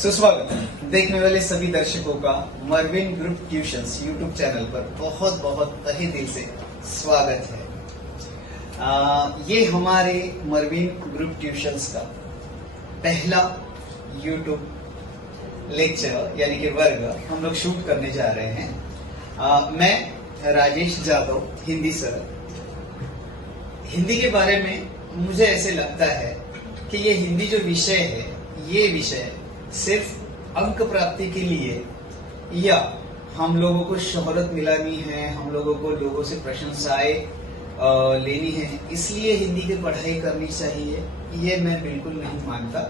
सुस्वागत देखने वाले सभी दर्शकों का मरविन ग्रुप ट्यूशंस यूट्यूब चैनल पर बहुत बहुत तहे दिल से स्वागत है। ये हमारे मरविन ग्रुप ट्यूशंस का पहला यूट्यूब लेक्चर यानी कि वर्ग हम लोग शूट करने जा रहे हैं। मैं राजेश जादव, हिंदी सर। हिंदी के बारे में मुझे ऐसे लगता है कि ये हिंदी जो विषय है, ये विषय सिर्फ अंक प्राप्ति के लिए या हम लोगों को शोहरत मिलानी है, हम लोगों को लोगों से प्रशंसाएं लेनी है, इसलिए हिंदी की पढ़ाई करनी चाहिए, ये मैं बिल्कुल नहीं मानता।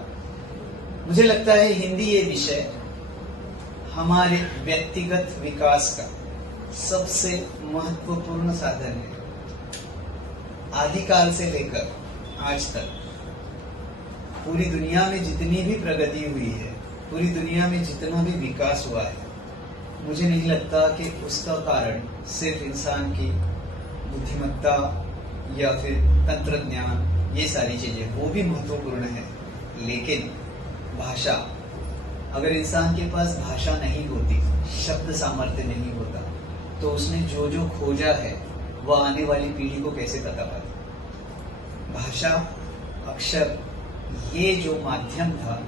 मुझे लगता है हिंदी ये विषय हमारे व्यक्तिगत विकास का सबसे महत्वपूर्ण साधन है। आदिकाल से लेकर आज तक पूरी दुनिया में जितनी भी प्रगति हुई है, पूरी दुनिया में जितना भी विकास हुआ है, मुझे नहीं लगता कि उसका कारण सिर्फ इंसान की बुद्धिमत्ता या फिर तंत्रज्ञान, ये सारी चीजें वो भी महत्वपूर्ण है, लेकिन भाषा, अगर इंसान के पास भाषा नहीं होती, शब्द सामर्थ्य नहीं होता, तो उसने जो जो खोजा है वह आने वाली पीढ़ी को कैसे बता पाती। भाषा, अक्षर, ये जो माध्यम था,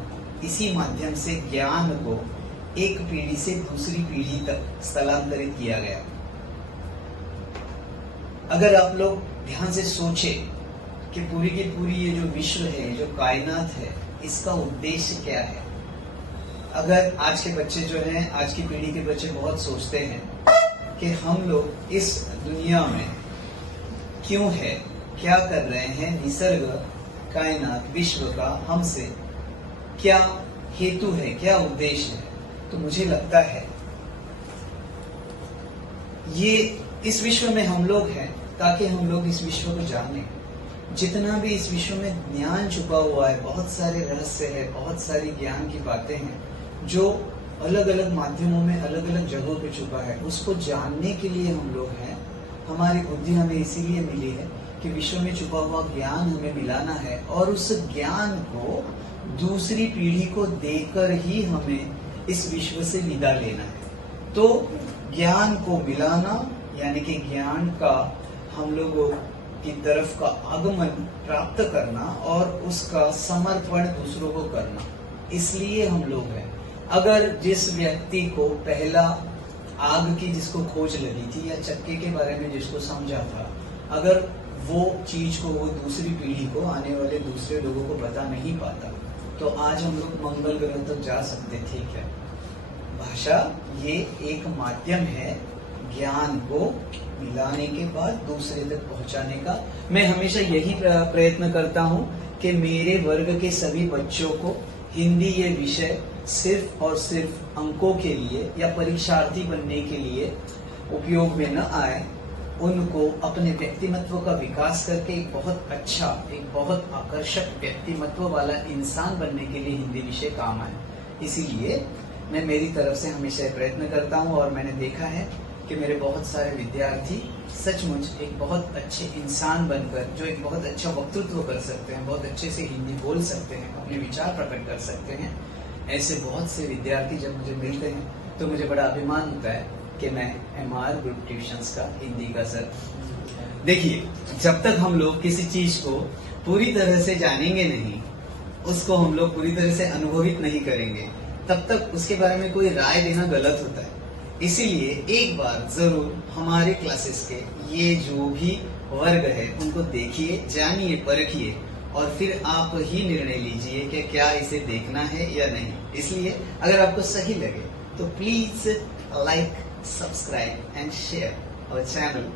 इसी माध्यम से ज्ञान को एक पीढ़ी से दूसरी पीढ़ी तक स्थलांतरित किया गया। अगर आप लोग ध्यान से सोचे कि पूरी की पूरी ये जो विश्व है, जो कायनात है, इसका उद्देश्य क्या है। अगर आज के बच्चे जो हैं, आज की पीढ़ी के बच्चे बहुत सोचते हैं कि हम लोग इस दुनिया में क्यों है, क्या कर रहे हैं, निसर्ग, कायनात, विश्व का हमसे क्या हेतु है, क्या उद्देश्य है, तो मुझे लगता है ये इस विश्व में हम लोग हैं ताकि हम लोग इस विश्व को जाने। जितना भी इस विश्व में ज्ञान छुपा हुआ है, बहुत सारे रहस्य है, बहुत सारी ज्ञान की बातें हैं जो अलग अलग माध्यमों में, अलग अलग जगहों पे छुपा है, उसको जानने के लिए हम लोग हैं। हमारी बुद्धि हमें इसीलिए मिली है कि विश्व में छुपा हुआ ज्ञान हमें मिलाना है और उस ज्ञान को दूसरी पीढ़ी को देकर ही हमें इस विश्व से विदा लेना है। तो ज्ञान को मिलाना यानी कि ज्ञान का हम लोगों की तरफ का आगमन प्राप्त करना और उसका समर्पण दूसरों को करना, इसलिए हम लोग हैं। अगर जिस व्यक्ति को पहला आग की जिसको खोज लगी थी या चक्के के बारे में जिसको समझा था, अगर वो चीज को वो दूसरी पीढ़ी को, आने वाले दूसरे लोगों को बता नहीं पाता, तो आज हम लोग मंगल ग्रह तक जा सकते थे क्या। भाषा ये एक माध्यम है ज्ञान को मिलाने के बाद दूसरे तक पहुंचाने का। मैं हमेशा यही प्रयत्न करता हूं कि मेरे वर्ग के सभी बच्चों को हिंदी ये विषय सिर्फ और सिर्फ अंकों के लिए या परीक्षार्थी बनने के लिए उपयोग में न आए, उनको अपने व्यक्तिमत्व का विकास करके एक बहुत अच्छा, एक बहुत आकर्षक व्यक्तिमत्व वाला इंसान बनने के लिए हिंदी विषय काम आए। इसीलिए मैं मेरी तरफ से हमेशा प्रयत्न करता हूं और मैंने देखा है कि मेरे बहुत सारे विद्यार्थी सचमुच एक बहुत अच्छे इंसान बनकर, जो एक बहुत अच्छा वक्तृत्व कर सकते हैं, बहुत अच्छे से हिंदी बोल सकते हैं, अपने विचार प्रकट कर सकते हैं, ऐसे बहुत से विद्यार्थी जब मुझे मिलते हैं तो मुझे बड़ा अभिमान होता है कि मैं MR ग्रुप ट्यूशंस का हिंदी का सर। देखिए, जब तक हम लोग किसी चीज को पूरी तरह से जानेंगे नहीं, उसको हम लोग पूरी तरह से अनुभवित नहीं करेंगे, तब तक उसके बारे में कोई राय देना गलत होता है। इसीलिए एक बार जरूर हमारे क्लासेस के ये जो भी वर्ग है उनको देखिए, जानिए, परखिए और फिर आप ही निर्णय लीजिए कि क्या इसे देखना है या नहीं। इसलिए अगर आपको सही लगे तो please like, subscribe and share our channel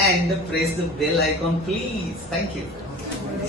and press the bell icon please. Thank you.